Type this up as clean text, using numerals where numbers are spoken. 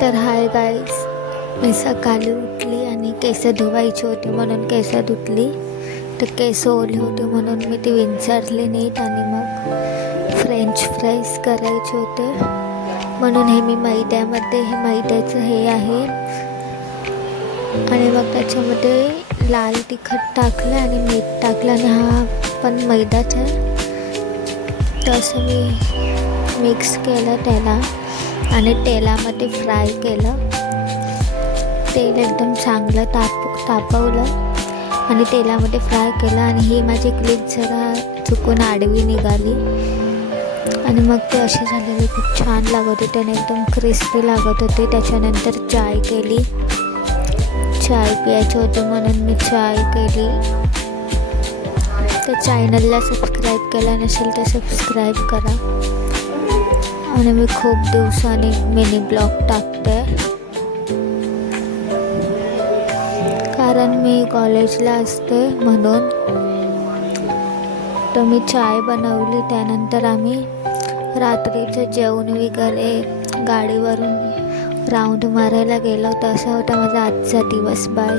तर hi guys, मी सकाळी उठली आणि केस धुवायची होती म्हणून केस धुतली. तर केस ओले होते म्हणून मी ती विंचरली नीट आणि मग फ्रेंच फ्राईज करायचे होते म्हणून हे मी मैद्यामध्ये हे मैद्याचं हे आहे आणि मग त्याच्यामध्ये लाल तिखट टाकलं आणि मीठ टाकलं आणि हा पण मैदाच आहे. तसं मी मिक्स केलं त्याला आणि तेलामध्ये फ्राय केलं. तेल एकदम चांगलं तापवलं आणि तेलामध्ये फ्राय केलं आणि ही माझी क्लिप जरा चुकून आडवी निघाली आणि मग ते अशी झालेली खूप छान लागत होते आणि एकदम क्रिस्पी लागत होते. त्याच्यानंतर चाय केली. चाय प्यायची होती म्हणून मी चाय केली. त्या चॅनलला सबस्क्राईब केलं नसेल तर सबस्क्राईब करा. आणि मी खूप दिवसांनी मिनी ब्लॉग टाकते कारण मी कॉलेजला असते म्हणून. तर मी चाय बनवली, त्यानंतर आम्ही रात्रीचं जेवण वगैरे गाडीवरून राऊंड मारायला गेलो. तसा होता माझा आजचा दिवस. बाय.